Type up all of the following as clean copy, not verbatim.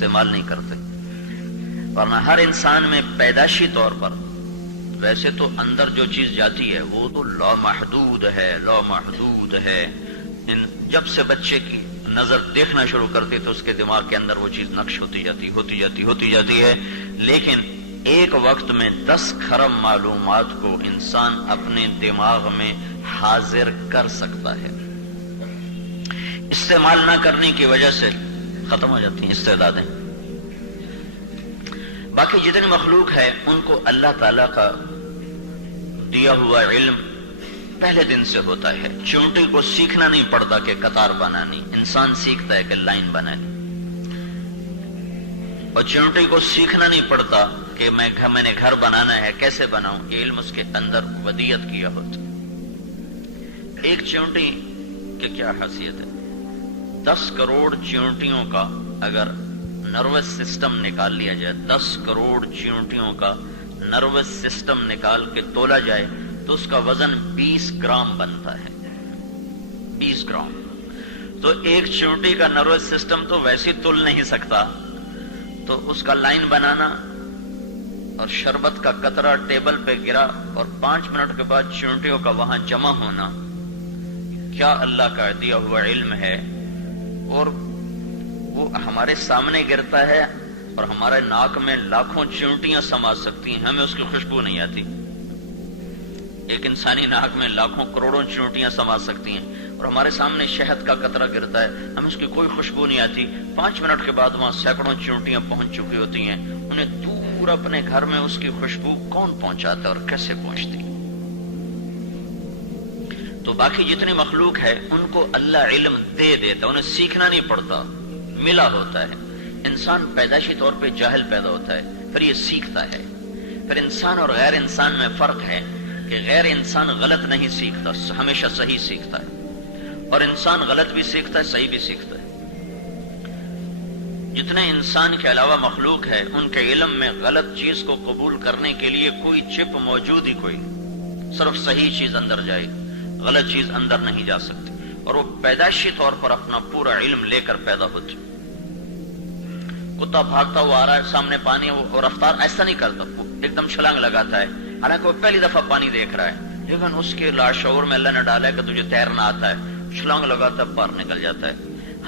استعمال نہیں کرتے. ورنہ ہر انسان میں پیدائشی طور پر ویسے تو اندر جو چیز جاتی ہے وہ تو لامحدود ہے، لامحدود ہے. جب سے بچے کی نظر دیکھنا شروع کرتی تو اس کے دماغ کے اندر وہ چیز نقش ہوتی جاتی ہے. لیکن ایک وقت میں 10 کھرب معلومات کو انسان اپنے دماغ میں حاضر کر سکتا ہے. استعمال نہ کرنے کی وجہ سے ختم ہو جاتی ہیں استعدادیں. باقی جتنی مخلوق ہے ان کو اللہ تعالیٰ کا دیا ہوا علم پہلے دن سے ہوتا ہے. چونٹی کو سیکھنا نہیں پڑتا کہ قطار بنانی، انسان سیکھتا ہے کہ لائن بنانی. اور چونٹی کو سیکھنا نہیں پڑتا کہ میں نے گھر بنانا ہے، کیسے بناؤں. یہ علم اس کے اندر ودیت کیا ہوتا. ایک چونٹی کی کیا حیثیت ہے؟ 10 کروڑ چونٹیوں کا اگر نروس سسٹم نکال لیا جائے، 10 کروڑ چونٹیوں کا نروس سسٹم نکال کے تولا جائے تو اس کا وزن 20 گرام بنتا ہے. 20 گرام. تو ایک چونٹی کا نروس سسٹم تو ویسے تل نہیں سکتا، تو اس کا لائن بنانا اور شربت کا قطرہ ٹیبل پہ گرا اور 5 منٹ کے بعد چونٹیوں کا وہاں جمع ہونا، کیا اللہ کا دیا ہوا علم ہے. اور وہ ہمارے سامنے گرتا ہے اور ہمارے ناک میں لاکھوں چونٹیاں سما سکتی ہیں، ہمیں اس کی خوشبو نہیں آتی. ایک انسانی ناک میں لاکھوں کروڑوں چونٹیاں سما سکتی ہیں اور ہمارے سامنے شہد کا قطرہ گرتا ہے، ہمیں اس کی کوئی خوشبو نہیں آتی. 5 منٹ کے بعد وہاں سینکڑوں چونٹیاں پہنچ چکی ہوتی ہیں. انہیں دور اپنے گھر میں اس کی خوشبو کون پہنچاتا اور کیسے پہنچتی. تو باقی جتنی مخلوق ہے ان کو اللہ علم دے دیتا، انہیں سیکھنا نہیں پڑتا، ملا ہوتا ہے. انسان پیدائشی طور پہ جاہل پیدا ہوتا ہے، پھر یہ سیکھتا ہے. پھر انسان اور غیر انسان میں فرق ہے کہ غیر انسان غلط نہیں سیکھتا، ہمیشہ صحیح سیکھتا ہے، اور انسان غلط بھی سیکھتا ہے، صحیح بھی سیکھتا ہے. جتنے انسان کے علاوہ مخلوق ہے ان کے علم میں غلط چیز کو قبول کرنے کے لیے کوئی چپ موجود ہی کوئی نہیں. صرف صحیح چیز اندر جائے، غلط چیز اندر نہیں جا سکتی. اور وہ پیدائشی طور پر اپنا پورا علم لے کر پیدا ہوتے. کتا بھاگتا ہوا آ رہا ہے، سامنے پانی، وہ رفتار ایسا نہیں کرتا، وہ ایک دم چھلانگ لگاتا ہے، حالانکہ وہ پہلی دفعہ پانی دیکھ رہا ہے، لیکن اس کے لاشعور میں اللہ نے ڈالا ہے کہ تجھے تیرنا آتا ہے، چھلانگ لگاتا ہے، باہر نکل جاتا ہے.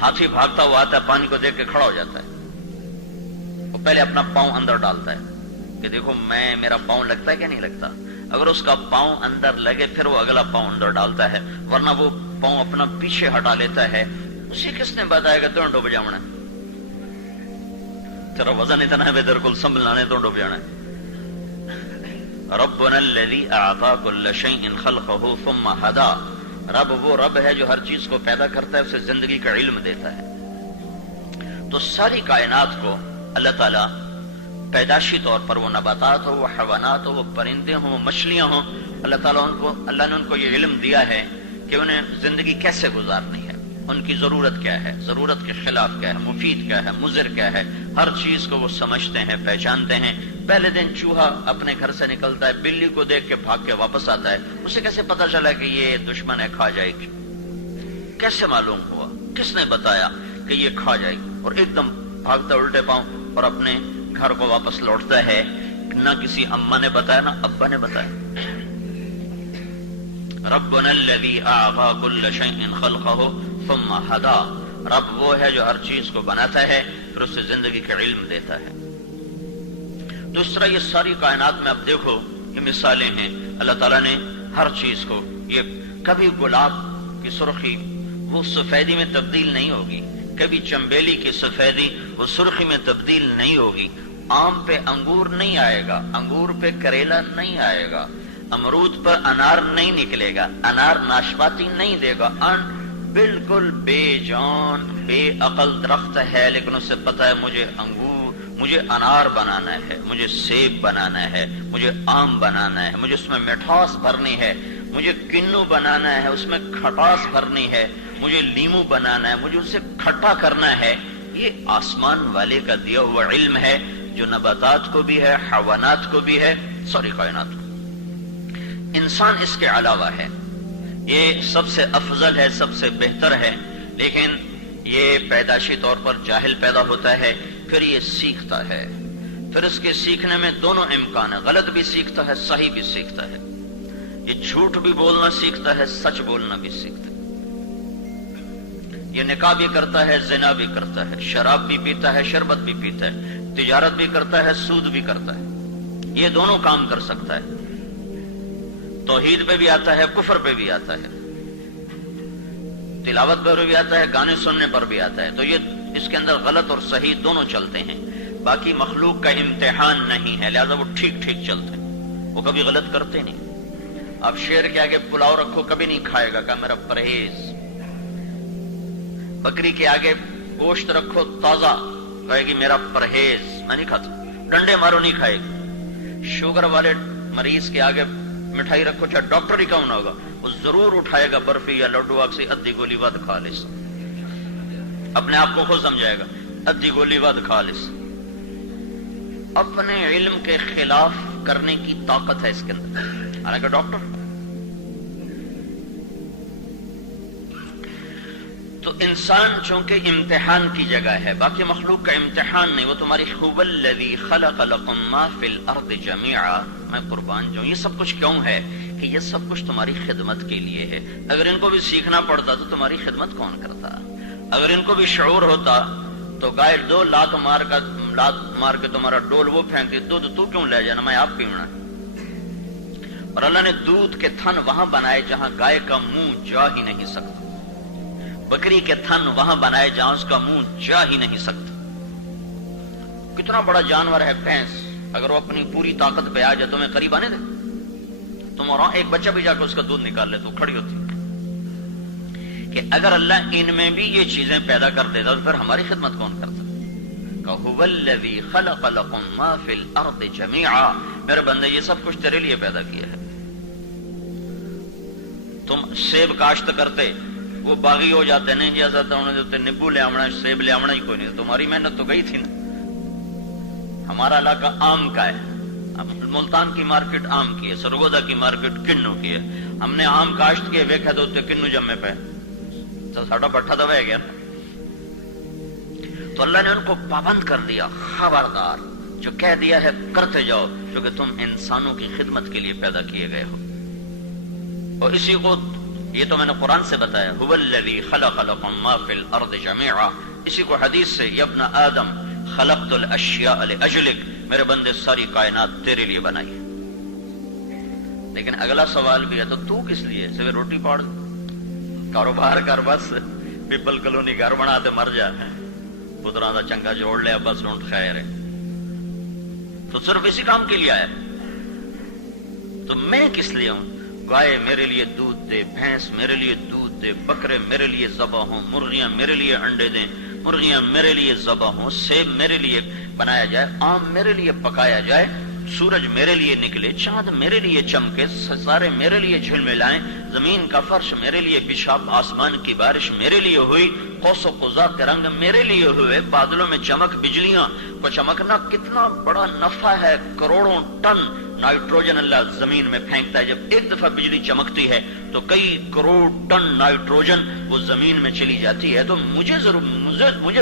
ہاتھی بھاگتا ہوا آتا ہے، پانی کو دیکھ کے کھڑا ہو جاتا ہے. وہ پہلے اپنا پاؤں اندر ڈالتا ہے کہ دیکھو میرا پاؤں لگتا ہے کہ نہیں لگتا. اگر اس کا پاؤں اندر لگے پھر وہ اگلا پاؤں اندر ڈالتا ہے، ورنہ وہ پاؤں اپنا پیچھے ہٹا لیتا ہے. اسے کس نے بتایا کہ دونڈو بجاونا ہے، تیرا وزن اتنا ہے بالکل سنبھلنا ہے، دونڈو بجانا ہے. ربنا الذی اعطى كل شيء خلقه ثم هدى. رب وہ رب ہے جو ہر چیز کو پیدا کرتا ہے، اسے زندگی کا علم دیتا ہے. تو ساری کائنات کو اللہ تعالیٰ پیدائشی طور پر، وہ نباتات ہو، وہ حیوانات ہو، وہ پرندے ہوں، وہ مچھلیاں ہوں، اللہ نے ان کو یہ علم دیا ہے کہ انہیں زندگی کیسے گزارنی ہے، ان کی ضرورت کیا ہے، ضرورت کے خلاف کیا ہے، مفید کیا ہے، مضر کیا ہے. ہر چیز کو وہ سمجھتے ہیں، پہچانتے ہیں. پہلے دن چوہا اپنے گھر سے نکلتا ہے، بلی کو دیکھ کے بھاگ کے واپس آتا ہے. اسے کیسے پتا چلا کہ یہ دشمن ہے، کھا جائے گی؟ کیسے معلوم ہوا؟ کس نے بتایا کہ یہ کھا جائے گی؟ اور ایک دم بھاگتا الٹے پاؤں اور اپنے گھر کو واپس لوٹتا ہے. نہ کسی اماں نے بتایا، نہ ابا نے بتایا. ربنا الذی اعطى كل شيء خلقه ثم هدى. رب وہ ہے جو ہر چیز کو بناتا ہے پھر اسے زندگی کا علم دیتا ہے. تو اس طرح یہ ساری کائنات میں اب دیکھو یہ مثالیں ہیں. اللہ تعالیٰ نے ہر چیز کو، یہ کبھی گلاب کی سرخی وہ سفیدی میں تبدیل نہیں ہوگی، کبھی چنبیلی کی سفیدی وہ سرخی میں تبدیل نہیں ہوگی. آم پہ انگور نہیں آئے گا، انگور پہ کریلا نہیں آئے گا، امرود پر انار نہیں نکلے گا، انار ناشپاتی نہیں دے گا. بالکل بے جان بے عقل درخت ہے، لیکن اسے پتا ہے مجھے انار بنانا ہے، مجھے سیب بنانا ہے، مجھے آم بنانا ہے، مجھے اس میں مٹھاس بھرنی ہے، مجھے کنو بنانا ہے، اس میں کھٹاس بھرنی ہے، مجھے لیمو بنانا ہے، مجھے اسے کھٹا کرنا ہے. یہ آسمان والے کا دیا ہوا علم ہے جو نباتات کو بھی ہے، حیوانات کو بھی ہے، ساری کائنات کو. انسان اس کے علاوہ ہے، یہ سب سے افضل ہے، سب سے بہتر ہے، لیکن یہ پیدائشی طور پر جاہل پیدا ہوتا ہے. پھر یہ سیکھتا ہے، پھر اس کے سیکھنے میں دونوں امکان ہیں، غلط بھی سیکھتا ہے، صحیح بھی سیکھتا ہے، یہ جھوٹ بھی بولنا سیکھتا ہے، سچ بولنا بھی سیکھتا ہے، یہ نکاح بھی کرتا ہے، زنا بھی کرتا ہے، شراب بھی پیتا ہے، شربت بھی پیتا ہے، تجارت بھی کرتا ہے، سود بھی کرتا ہے، یہ دونوں کام کر سکتا ہے، توحید پہ بھی آتا ہے، کفر پہ بھی آتا ہے، تلاوت پر بھی آتا ہے، گانے سننے پر بھی آتا ہے، تو یہ اس کے اندر غلط اور صحیح دونوں چلتے ہیں، باقی مخلوق کا امتحان نہیں ہے، لہذا وہ ٹھیک ٹھیک چلتے ہیں، وہ کبھی غلط کرتے نہیں۔ اب شیر کے آگے پلاؤ رکھو کبھی نہیں کھائے گا، کہ میرا پرہیز، بکری کے آگے گوشت رکھو تازہ، کہے گی میرا پرہیز، میں نہیں کھاتا، ڈنڈے مارو نہیں کھائے گی۔ شوگر والے مریض کے آگے مٹھائی رکھو، چاہے ڈاکٹر ہی کیوں نہ ہوگا، وہ ضرور اٹھائے گا برفی یا لڈو، آگ سے ادھی گولی ود کھا لیس، اپنے آپ کو خود سمجھائے گا، ادھی گولی ود کھا لیس۔ اپنے علم کے خلاف کرنے کی طاقت ہے اس کے اندر، حالانکہ ڈاکٹر۔ تو انسان چونکہ امتحان کی جگہ ہے، باقی مخلوق کا امتحان نہیں، وہ تمہاری هو الذی خلق لکم ما فی الارض جمیعا، میں قربان جاؤں، یہ سب کچھ کیوں ہے کہ یہ سب کچھ تمہاری خدمت کے لیے ہے۔ اگر ان کو بھی سیکھنا پڑتا تو تمہاری خدمت کون کرتا؟ اگر ان کو بھی شعور ہوتا تو گائے دو لات مار کے تمہارا ڈول وہ پھینکتی، دودھ تو کیوں لے جانا، میں آپ پینا۔ اور اللہ نے دودھ کے تھن وہاں بنائے جہاں گائے کا منہ جا ہی نہیں سکتا، بکری کے تھن وہاں بنائے جہاں اس کا منہ جا ہی نہیں سکتا۔ کتنا بڑا جانور ہے بھینس، اگر وہ اپنی پوری طاقت پہ آ جائے تمہیں قریب آنے دے؟ تم اور ایک بچہ بھی جا کے اس کا دودھ نکال لے تو کھڑی ہوتی کہ اگر اللہ ان میں بھی یہ چیزیں پیدا کر دیتا تو پھر ہماری خدمت کون کرتا؟ هو الذی خلق لکم ما فی الارض جمیعا، میرے بندے یہ سب کچھ تیرے لیے پیدا کیا ہے۔ تم سیب کاشت کرتے، وہ باغی ہو جاتے، نہیں جی حضرت انہوں نے نبو لے آمنا، سیب لے آمنا ہی کوئی نہیں، تمہاری محنت تو گئی تھی نا۔ ہمارا علاقہ آم کا ہے، ملتان کی مارکیٹ آم کی ہے، سرگودا کی مارکیٹ کنو کی ہے، ہم نے آم کاشت کے ویکھا تو کنو جمے پہ تو ساڑا بٹھا دبا گیا نا۔ تو اللہ نے ان کو پابند کر دیا، خبردار، جو کہہ دیا ہے کرتے جاؤ، کیونکہ تم انسانوں کی خدمت کے لیے پیدا کیے گئے ہو۔ اور اسی کو، یہ تو میں نے قرآن سے بتایا، هو الذی خلق لکم ما فی الارض جمیعا، اسی کو حدیث سے، یا ابن آدم خلقت الاشیاء لاجلک، میرے بندے ساری کائنات تیرے لیے بنائی۔ لیکن اگلا سوال بھی ہے، تو کس لیے؟ سوے روٹی پاڑ، کاروبار کر، بس پیپل کلونی گھر بنا تے مر جا، پتراں دا چنگا جوڑ لیا، بس ہن خیر ہے، تو صرف اسی کام کے لیے آیا۔ تو میں کس لیے ہوں؟ گائے میرے لیے دودھ دے، بھینس میرے لیے دودھ دے، بکرے میرے لیے ذبح ہوں، مرغیاں میرے لیے انڈے دیں، مرغیاں میرے لیے ذبح ہوں، سیب میرے لیے بنایا جائے، آم میرے لیے پکایا جائے، سورج میرے لیے نکلے، چاند میرے لیے چمکے، ستارے میرے لیے جھلملائیں، زمین کا فرش میرے لیے بچھا، آسمان کی بارش میرے لیے ہوئی، قوس و قزح کے رنگ میرے لیے ہوئے، بادلوں میں چمک، بجلیاں کو چمکنا کتنا بڑا نفع ہے، کروڑوں ٹن نائٹروجن اللہ زمین میں پھینکتا ہے۔ جب ایک دفعہ بجلی چمکتی ہے تو کئی کروڑ ٹن نائٹروجن وہ زمین میں چلی جاتی ہے۔ تو مجھے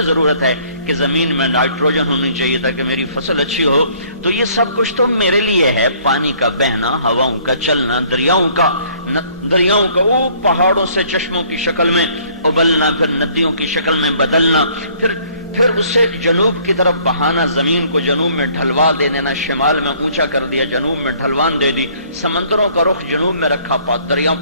ضرورت ہے کہ زمین میں نائٹروجن ہونی چاہیے تاکہ میری فصل اچھی ہو۔ تو یہ سب کچھ تو میرے لیے ہے، پانی کا بہنا، ہواؤں کا چلنا، دریاؤں کا وہ پہاڑوں سے چشموں کی شکل میں ابلنا، پھر ندیوں کی شکل میں بدلنا، پھر اسے جنوب کی طرف بہانا، زمین کو جنوب میں ڈھلوا دے دینا، شمال میں اونچا کر دیا، جنوب میں ڈھلوان دے دی، سمندروں کا رخ جنوب میں رکھا،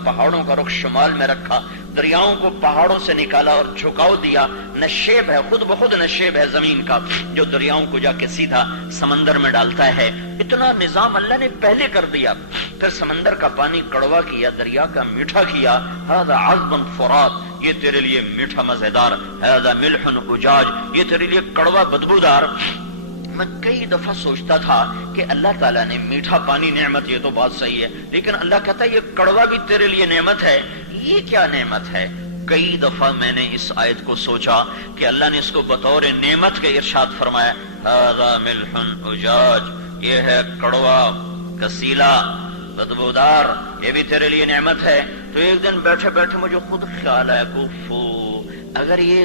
پہاڑوں کا رخ شمال میں رکھا، دریاؤں کو پہاڑوں سے نکالا اور جھکاؤ دیا۔ نشیب ہے، خود بخود نشیب ہے زمین کا، جو دریاؤں کو جا کے سیدھا سمندر میں ڈالتا ہے۔ اتنا نظام اللہ نے پہلے کر دیا، پھر سمندر کا پانی کڑوا کیا، دریا کا میٹھا کیا۔ ھذا عذب فرات، یہ تیرے لیے میٹھا مزیدار، ھذا ملح اجاج، یہ تیرے لیے کڑوا بدبودار۔ میں کئی دفعہ سوچتا تھا کہ اللہ تعالیٰ نے میٹھا پانی نعمت، یہ تو بات صحیح ہے، لیکن اللہ کہتا ہے یہ کڑوا بھی تیرے لیے نعمت ہے، یہ کیا نعمت ہے؟ کئی دفعہ میں نے اس آیت کو سوچا کہ اللہ نے اس کو بطور نعمت کے ارشاد فرمایا، ھذا ملح اجاج، یہ ہے کڑوا، کسیلا، بدبودار، یہ بھی تیرے لیے نعمت ہے۔ تو ایک دن بیٹھے بیٹھے مجھے خود خیال آیا، اگر یہ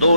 2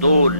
2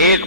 1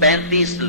35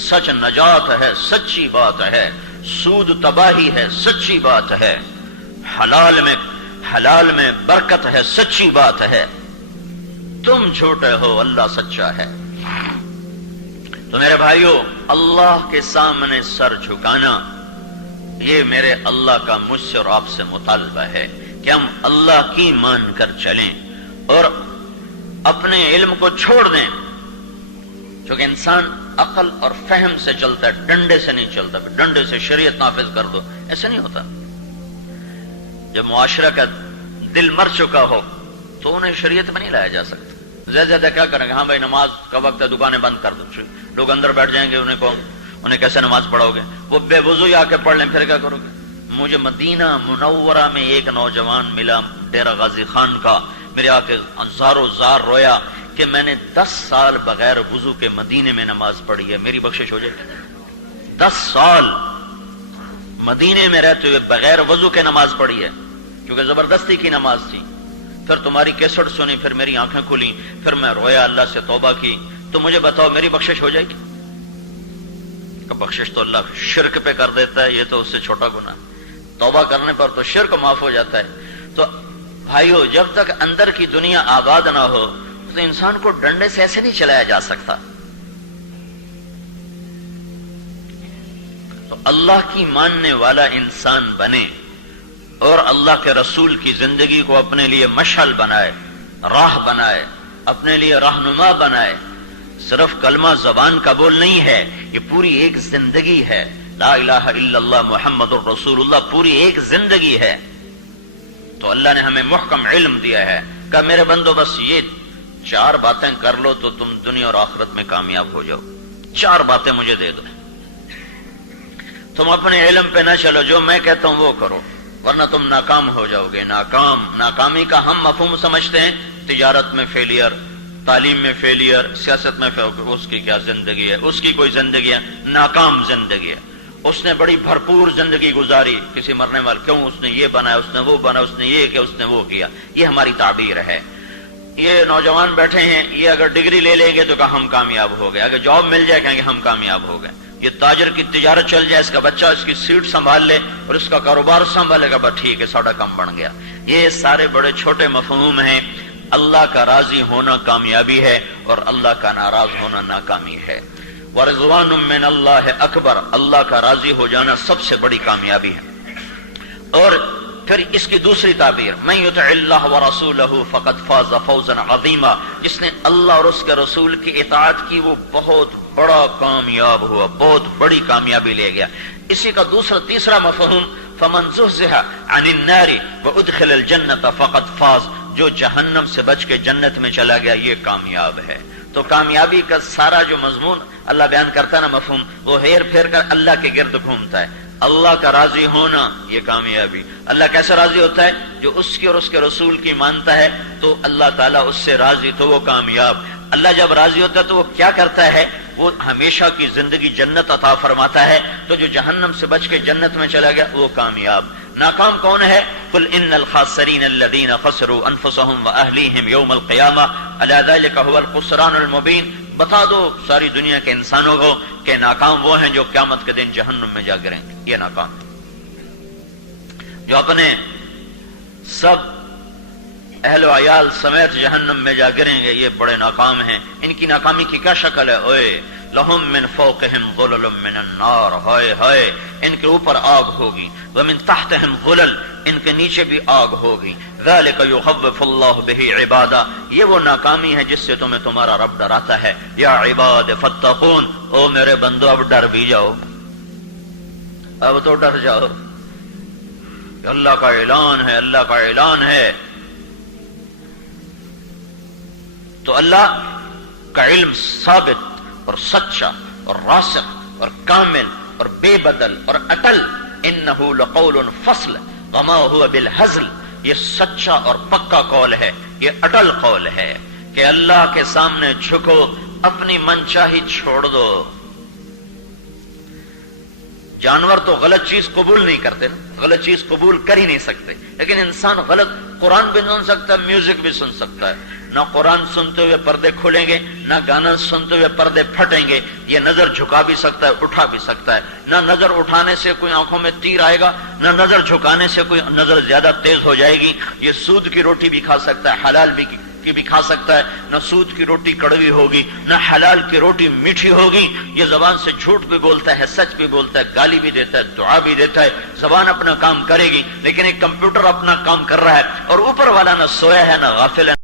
سچ نجات ہے، سچی بات ہے، سود تباہی ہے، سچی بات ہے، حلال میں برکت ہے، سچی بات ہے۔ تم جھوٹے ہو، اللہ سچا ہے۔ تو میرے بھائیو، اللہ کے سامنے سر جھکانا یہ میرے اللہ کا مجھ سے اور آپ سے مطالبہ ہے کہ ہم اللہ کی مان کر چلیں اور اپنے علم کو چھوڑ دیں، کیونکہ انسان عقل اور فہم سے چلتا ہے، ڈنڈے سے نہیں چلتا۔ ڈنڈے سے شریعت نافذ کر دو، ایسا نہیں ہوتا۔ جب معاشرہ کا دل مر چکا ہو تو انہیں شریعت میں نہیں لایا جا سکتا۔ زیادہ زیادہ کیا کریں گے؟ ہاں بھائی نماز کا وقت ہے، دکانیں بند کر دو، لوگ اندر بیٹھ جائیں گے، انہیں کیسے نماز پڑھاؤ گے؟ وہ بے وضو آ کے پڑھ لیں، پھر کیا کرو گے؟ مجھے مدینہ منورہ میں ایک نوجوان ملا ڈیرہ غازی خان کا، میرے آ کے انصارو زار رویا کہ میں نے 10 سال بغیر وضو کے مدینے میں نماز پڑھی ہے، میری بخشش ہو جائے گی؟ 10 سال مدینے میں رہتے ہوئے بغیر وضو کے نماز پڑھی ہے، کیونکہ زبردستی کی نماز تھی۔ پھر تمہاری کیسٹ سنی، پھر میری آنکھیں کھلی، پھر میں رویا، اللہ سے توبہ کی، تو مجھے بتاؤ میری بخشش ہو جائے گی؟ کہ بخشش تو اللہ شرک پہ کر دیتا ہے، یہ تو اس سے چھوٹا گناہ، توبہ کرنے پر تو شرک معاف ہو جاتا ہے۔ تو بھائیو، جب تک اندر کی دنیا آباد نہ ہو تو انسان کو ڈنڈے سے ایسے نہیں چلایا جا سکتا۔ تو اللہ کی ماننے والا انسان بنے اور اللہ کے رسول کی زندگی کو اپنے لیے مشعل بنائے، راہ بنائے، اپنے لیے رہنما بنائے۔ صرف کلمہ زبان کا بول نہیں ہے، یہ پوری ایک زندگی ہے۔ لا الہ الا اللہ محمد الرسول اللہ پوری ایک زندگی ہے۔ تو اللہ نے ہمیں محکم علم دیا ہے کہ میرے بندو بس یہ 4 باتیں کر لو تو تم دنیا اور آخرت میں کامیاب ہو جاؤ۔ 4 باتیں مجھے دے دو، تم اپنے علم پہ نہ چلو، جو میں کہتا ہوں وہ کرو، ورنہ تم ناکام ہو جاؤ گے۔ ناکامی کا ہم مفہوم سمجھتے ہیں تجارت میں فیلئر، تعلیم میں فیلئر، سیاست میں اس کی کیا زندگی ہے، اس کی کوئی زندگی ہے، ناکام زندگی ہے۔ اس نے بڑی بھرپور زندگی گزاری، کسی مرنے والے کیوں اس نے یہ بنایا، اس نے وہ بنایا، اس نے یہ کیا، اس نے وہ کیا، یہ ہماری تعبیر ہے۔ یہ نوجوان بیٹھے ہیں، یہ اگر ڈگری لے لیں گے تو کہ ہم کامیاب ہو گئے، اگر جاب مل جائے کہیں گے ہم کامیاب ہو گئے۔ یہ تاجر کی تجارت چل جائے، اس کا بچہ اس کی سیٹ سنبھال لے اور اس کا کاروبار سنبھالے گا، بس ٹھیک ہے ساڑھا کم بن گیا۔ یہ سارے بڑے چھوٹے مفہوم ہیں۔ اللہ کا راضی ہونا کامیابی ہے اور اللہ کا ناراض ہونا ناکامی ہے۔ ورضوان من اللہ اکبر، اللہ کا راضی ہو جانا سب سے بڑی کامیابی ہے۔ اور پھر اس کی دوسری تعبیر، من یطع اللہ ورسولہ فقد فاز فوزا عظیما، جس نے اللہ اور اس کے رسول کی اطاعت کی وہ بہت بڑا کامیاب ہوا، بہت بڑی کامیابی لے گیا۔ اسی کا تیسرا مفہوم، فمن زحزح عن النار وادخل الجنۃ فقد فاز، جو جہنم سے بچ کے جنت میں چلا گیا یہ کامیاب ہے۔ تو کامیابی کا سارا جو مضمون اللہ بیان کرتا ہے نا، مفہوم، وہ ہیر پھیر کر اللہ کے گرد گھومتا ہے۔ اللہ کا راضی ہونا یہ کامیابی۔ اللہ کیسے راضی ہوتا ہے؟ جو اس کی اور اس کے رسول کی مانتا ہے تو اللہ تعالیٰ اس سے راضی، تو وہ کامیاب۔ اللہ جب راضی ہوتا ہے تو وہ کیا کرتا ہے؟ وہ ہمیشہ کی زندگی جنت عطا فرماتا ہے۔ تو جو جہنم سے بچ کے جنت میں چلا گیا وہ کامیاب۔ ناکام کون ہے؟ قل ان الخاسرین الذین خسروا انفسهم واہلیہم یوم القیامہ الا ذلک هو الخسران المبین، بتا دو ساری دنیا کے انسانوں کو کہ ناکام وہ ہیں جو قیامت کے دن جہنم میں جا گریں گے، یہ ناکام ہے۔ جو اپنے سب اہل و عیال سمیت جہنم میں جا گریں گے یہ بڑے ناکام ہیں۔ ان کی ناکامی کی کیا شکل ہے؟ اوئے لہم من فوقہم ظلل من النار، ہائے ہائے ان کے اوپر آگ ہوگی، ومن تحتہم ظلل ان کے نیچے بھی آگ ہوگی، ذالک یخوف اللہ بہ عبادہ، یہ وہ ناکامی ہے جس سے تمہیں تمہارا رب ڈراتا ہے۔ یا عباد فاتقون، او میرے بندو اب ڈر بھی جاؤ، اب تو ڈر جاؤ، اللہ کا اعلان ہے، اللہ کا اعلان ہے۔ تو اللہ کا علم ثابت اور سچا اور راسخ اور کامل اور بے بدل اور اٹل، انہ لقول فصل وما هو بالہزل، یہ سچا اور پکا قول ہے، یہ اٹل قول ہے کہ اللہ کے سامنے جھکو، اپنی منچاہی چھوڑ دو۔ جانور تو غلط چیز قبول نہیں کرتے، غلط چیز قبول کر ہی نہیں سکتے، لیکن انسان غلط قرآن بھی سن سکتا ہے، میوزک بھی سن سکتا ہے، نہ قرآن سنتے ہوئے پردے کھلیں گے، نہ گانا سنتے ہوئے پردے پھٹیں گے. یہ نظر جھکا بھی سکتا ہے، اٹھا بھی سکتا ہے. نہ نظر اٹھانے سے کوئی آنکھوں میں تیر آئے گا، نہ نظر جھکانے سے کوئی نظر زیادہ تیز ہو جائے گی. یہ سود کی روٹی بھی کھا سکتا ہے، حلال بھی کھا سکتا ہے. نہ سود کی روٹی کڑوی ہوگی، نہ حلال کی روٹی میٹھی ہوگی. یہ زبان سے جھوٹ بھی بولتا ہے، سچ بھی بولتا ہے، گالی بھی دیتا ہے، دعا بھی دیتا ہے. زبان اپنا کام کرے گی، لیکن ایک کمپیوٹر اپنا کام کر رہا ہے، اور اوپر والا نہ سویا ہے نہ غافل ہے.